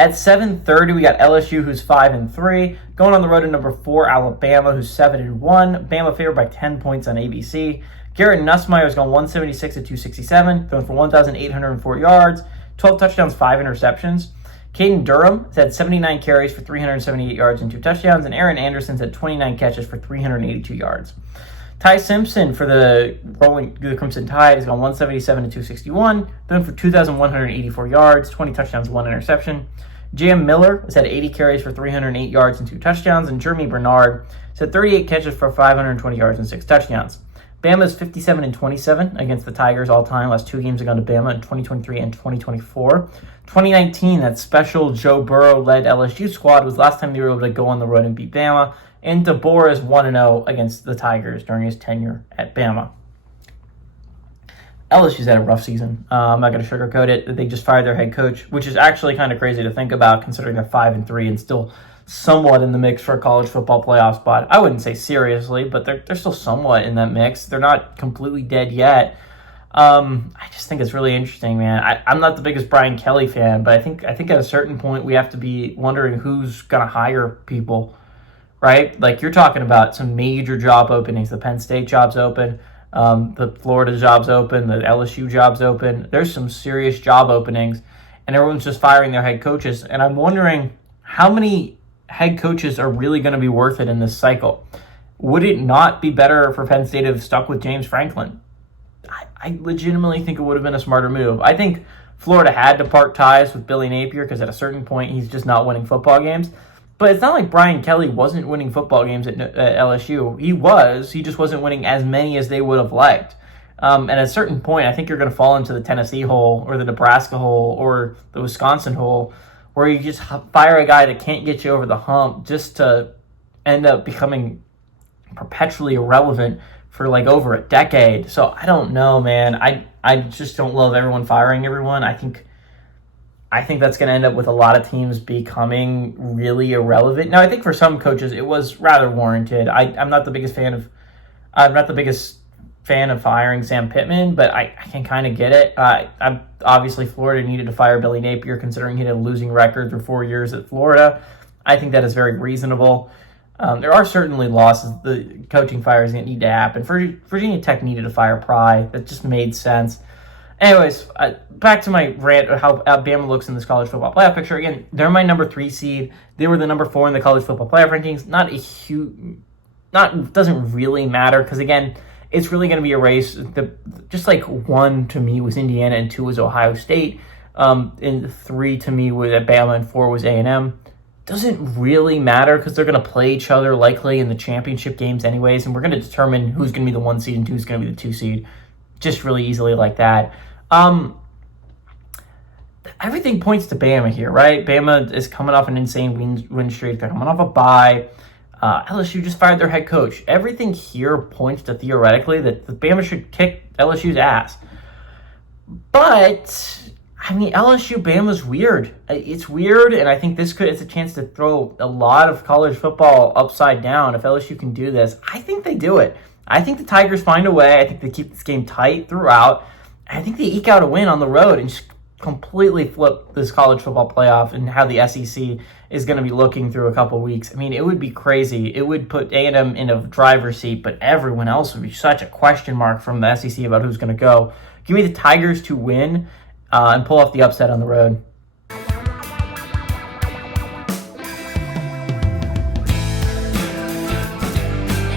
At 7:30, we got LSU, who's 5-3, going on the road to number 4 Alabama, who's 7-1. Bama favored by 10 points on ABC. Garrett Nussmeier has gone 176 at 267, throwing for 1,804 yards, 12 touchdowns, 5 interceptions. Caden Durham has had 79 carries for 378 yards and 2 touchdowns, and Aaron Anderson's had 29 catches for 382 yards. Ty Simpson for the Crimson Tide has gone 177 to 261, throwing for 2,184 yards, 20 touchdowns, 1 interception. J.M. Miller has had 80 carries for 308 yards and 2 touchdowns, and Jeremy Bernard has had 38 catches for 520 yards and 6 touchdowns. Bama's 57-27 against the Tigers all time. Last 2 games have gone to Bama in 2023 and 2024. 2019, that special Joe Burrow-led LSU squad was last time they were able to go on the road and beat Bama. And DeBoer is 1-0 against the Tigers during his tenure at Bama. LSU's had a rough season. I'm not going to sugarcoat it. They just fired their head coach, which is actually kind of crazy to think about considering they're 5-3 and still somewhat in the mix for a college football playoff spot. I wouldn't say seriously, but they're still somewhat in that mix. They're not completely dead yet. I just think it's really interesting, man. I'm not the biggest Brian Kelly fan, but I think at a certain point we have to be wondering who's going to hire people, right? Like, you're talking about some major job openings. The Penn State job's open. The Florida job's open. The LSU job's open. There's some serious job openings, and everyone's just firing their head coaches. And I'm wondering how many head coaches are really going to be worth it in this cycle. Would it not be better for Penn State to have stuck with James Franklin? I legitimately think it would have been a smarter move. I think Florida had to part ties with Billy Napier because at a certain point he's just not winning football games. But it's not like Brian Kelly wasn't winning football games at LSU. He was. He just wasn't winning as many as they would have liked. And at a certain point, I think you're going to fall into the Tennessee hole or the Nebraska hole or the Wisconsin hole where you just fire a guy that can't get you over the hump just to end up becoming perpetually irrelevant for like over a decade. So I don't know, man. I just don't love everyone firing everyone. I think that's going to end up with a lot of teams becoming really irrelevant. Now, I think for some coaches it was rather warranted. I'm not the biggest fan of firing Sam Pittman, but I can kind of get it. I'm obviously Florida needed to fire Billy Napier considering he had a losing record through 4 years at Florida. I think that is very reasonable. There are certainly losses, the coaching fires that need to happen. Virginia Tech needed to fire Pry. That just made sense. Anyways, back to my rant of how Alabama looks in this college football playoff picture. Again, they're my number 3 seed. They were the number 4 in the college football playoff rankings. Doesn't really matter because, again, it's really going to be a race. Just like 1 to me was Indiana and 2 was Ohio State. And 3 to me was Alabama and 4 was A&M. Doesn't really matter because they're going to play each other likely in the championship games anyways, and we're going to determine who's going to be the 1 seed and who's going to be the 2 seed just really easily like that. Everything points to Bama here, right? Bama is coming off an insane win streak. They're coming off a bye. LSU just fired their head coach. Everything here points to theoretically that Bama should kick LSU's ass. But I mean, LSU Bama's weird. It's weird, and I think it's a chance to throw a lot of college football upside down if LSU can do this. I think they do it. I think the Tigers find a way. I think they keep this game tight throughout. I think they eke out a win on the road and just completely flip this college football playoff and how the SEC is going to be looking through a couple weeks. I mean, it would be crazy. It would put A&M in a driver's seat, but everyone else would be such a question mark from the SEC about who's going to go. Give me the Tigers to win and pull off the upset on the road.